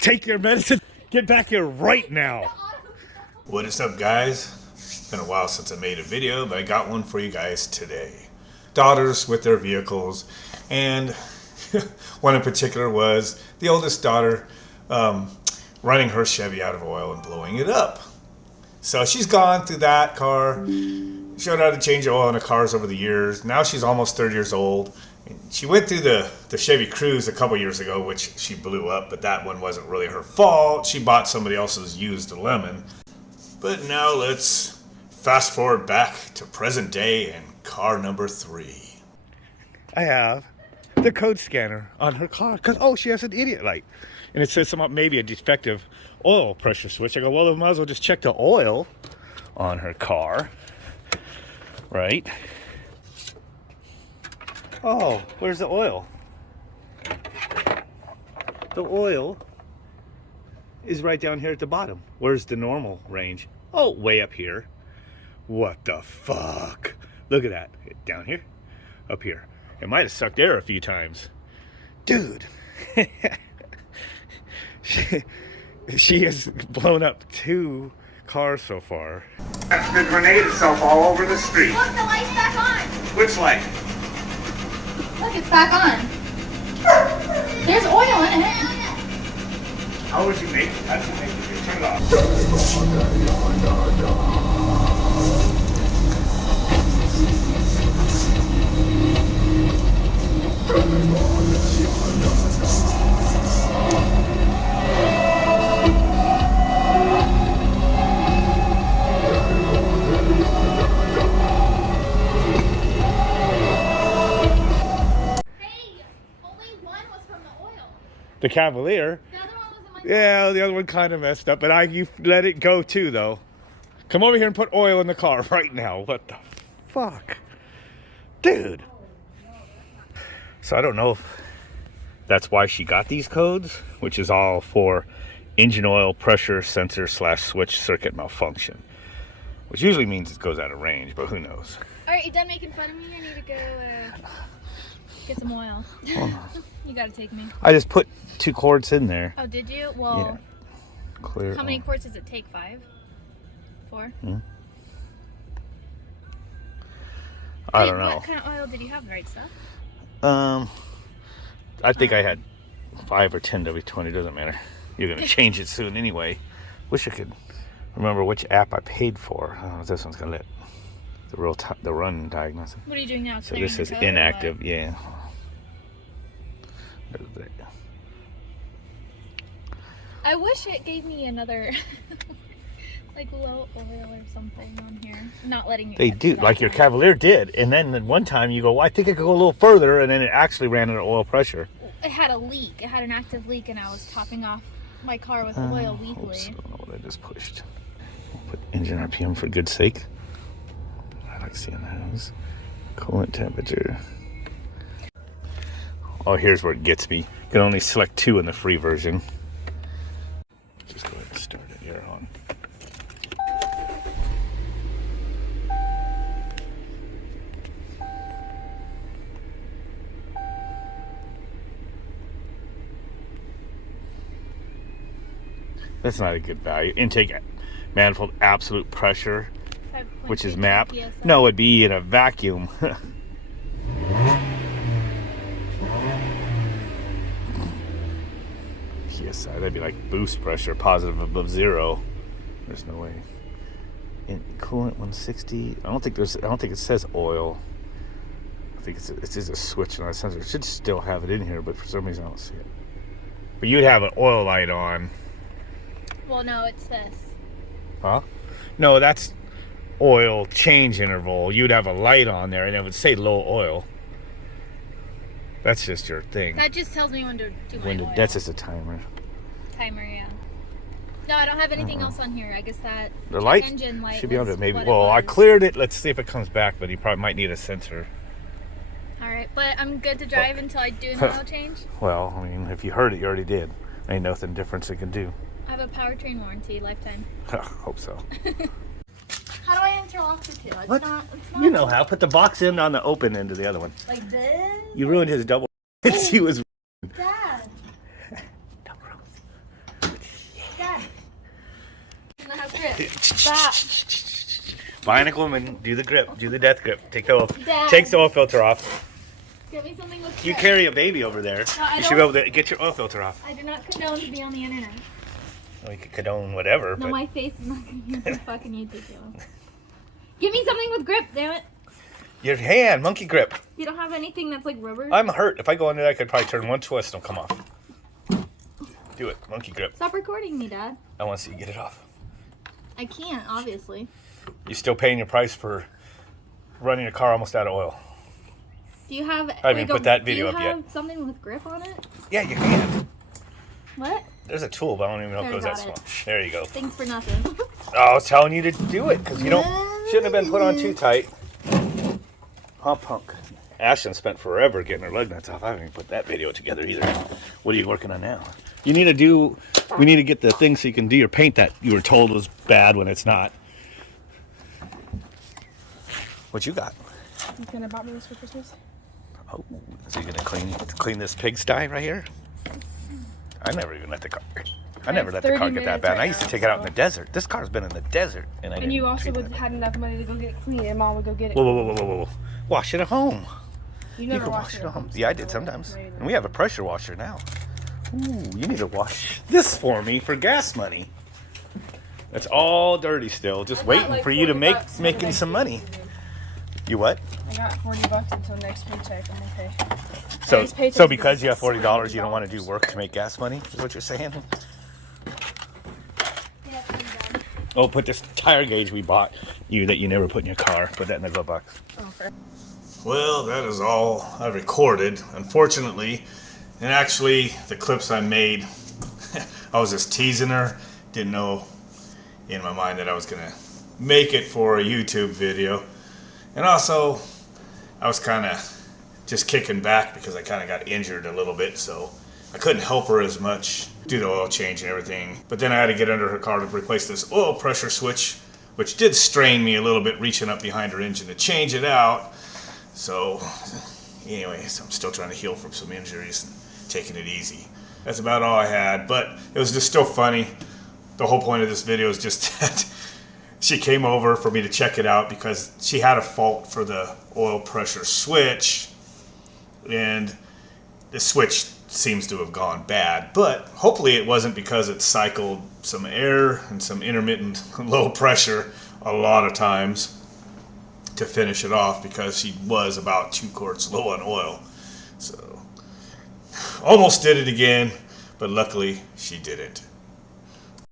Take your medicine. Get back here right now. What is up, guys? It's been a while since I made a video, but I got one for you guys today. Daughters with their vehicles, and one in particular was the oldest daughter running her Chevy out of oil and blowing it up. So she's gone through that car, showed her how to change oil in the cars over the years. Now she's almost 30 years old. She went through the Chevy Cruze a couple years ago, which she blew up, but that one wasn't really her fault. She bought somebody else's used lemon. But now let's fast forward back to present day and car number 3. I have the code scanner on her car because, oh, she has an idiot light. And it says something about maybe a defective oil pressure switch. I go, well, I might as well just check the oil on her car, right? Oh, where's the oil? The oil is right down here at the bottom. Where's the normal range? Oh, way up here. What the fuck? Look at that. Down here, up here. It might have sucked air a few times. Dude. She has blown up 2 cars so far. That's been grenade itself all over the street. Look, the light's back on. Which light? Look, it's back on. There's oil in it. How would you make it? How would you make it? Turn it off. The Cavalier. The other one was in my car. Yeah, the other one kind of messed up, but you let it go too, though. Come over here and put oil in the car right now. What the fuck? Dude. So I don't know if that's why she got these codes, which is all for engine oil pressure sensor / switch circuit malfunction, which usually means it goes out of range, but who knows? All right, you done making fun of me? I need to go get some oil. You gotta take me. I just put 2 quarts in there. Oh, did you? Well, yeah. Clear. How many quarts does it take? 5? 4? I don't know. What kind of oil did you have? The right stuff? I think I had 5 or 10 W20. Doesn't matter. You're gonna change it soon anyway. Wish I could remember which app I paid for. Oh, this one's gonna let the run diagnosing. What are you doing now? So this is inactive. Yeah. I wish it gave me another like low oil or something on here. Not letting it. They do, like your Cavalier did. And then one time you go, well, I think I could go a little further, and then it actually ran under oil pressure. It had a leak. It had an active leak, and I was topping off my car with oil weekly. Oops, I don't know what I just pushed. We'll put engine RPM for good sake. I like seeing those. Coolant temperature. Oh, here's where it gets me. You can only select 2 in the free version. Just go ahead and start it here on. That's not a good value. Intake manifold absolute pressure, which is MAP. PSI. No, it'd be in a vacuum. PSI, that'd be like boost pressure, positive above 0. There's no way. In coolant 160. I don't think it says oil. I think it's just a switch on a sensor. It should still have it in here, but for some reason I don't see it. But you'd have an oil light on. Well, no, it's this. Huh? No, that's oil change interval. You'd have a light on there and it would say low oil. That's just your thing. That just tells me when to do my oil. That's just a timer. Timer, yeah. No, I don't have anything else on here. I guess that the light engine light should be on it. Maybe. what Well, it I was. cleared it. Let's see if it comes back. But you probably might need a sensor. All right, but I'm good to drive until I do an oil change. Well, I mean, if you heard it, you already did. Ain't nothing difference it can do. I have a powertrain warranty, lifetime. Hope so. How do I interlock the 2? It's What? not. You know how. Put the box in on the open end of the other one. Like this? You ruined his double. He was. Dad. grip. Stop. Bionicle woman, do the grip. Do the death grip. Take the oil. Dad. Takes the oil filter off. Get me something with grip. You carry a baby over there. No, I You should be don't. able to get your oil filter off. I do not condone to be on the internet. Well, you could condone whatever, No, but my face is not going to be on the fucking YouTube channel. Give me something with grip, damn it. your hand, monkey grip. You don't have anything that's like rubber? I'm hurt. If I go under there, I could probably turn one twist and it'll come off. Do it, monkey grip. Stop recording me, Dad. I want to see you get it off. I can't, obviously. You're still paying your price for running a car almost out of oil. Do you have? I haven't put that video up Do you yet. have something with grip on it? Yeah, your hand. What? There's a tool, but I don't even know if There, it goes that got small. it. There you go. Thanks for nothing. Oh, I was telling you to do it because you shouldn't have been put on too tight. Huh, punk. Ashton spent forever getting her lug nuts off. I haven't even put that video together either. What are you working on now? We need to get the thing so you can do your paint that you were told was bad when it's not. What you got? You gonna buy me this for Christmas? Oh, is he gonna clean this pigsty right here? I never even let the car. I never let the car get that bad. I used to take it out in the desert. This car's been in the desert, and I didn't. And you also treat would that. had enough money to go get it clean, and Mom would go get it. Whoa. Wash it at home. You You never can washed wash it it at home. Yeah, I did sometimes. And we have a pressure washer now. Ooh, you need to wash this for me for gas money. That's all dirty still. Just I got waiting like for you to 40 make bucks until making next some week, money. dude. You what? I got $40 until next paycheck. I'm okay. So Next paycheck's so because you have gonna be $40, you don't want to do work to make gas money? Is what you're saying? Yeah, I'm done. Oh, put this tire gauge we bought you that you never put in your car. Put that in the glove box. Okay. Well, that is all I recorded, unfortunately. And actually, the clips I made, I was just teasing her. Didn't know in my mind that I was going to make it for a YouTube video. And also, I was kind of just kicking back because I kind of got injured a little bit, so I couldn't help her as much, do the oil change and everything. But then I had to get under her car to replace this oil pressure switch, which did strain me a little bit reaching up behind her engine to change it out. So, anyways, I'm still trying to heal from some injuries and taking it easy. That's about all I had, but it was just still funny. The whole point of this video is just that she came over for me to check it out because she had a fault for the oil pressure switch, and the switch seems to have gone bad, but hopefully it wasn't because it cycled some air and some intermittent low pressure a lot of times to finish it off, because she was about 2 quarts low on oil. So almost did it again, but luckily she didn't.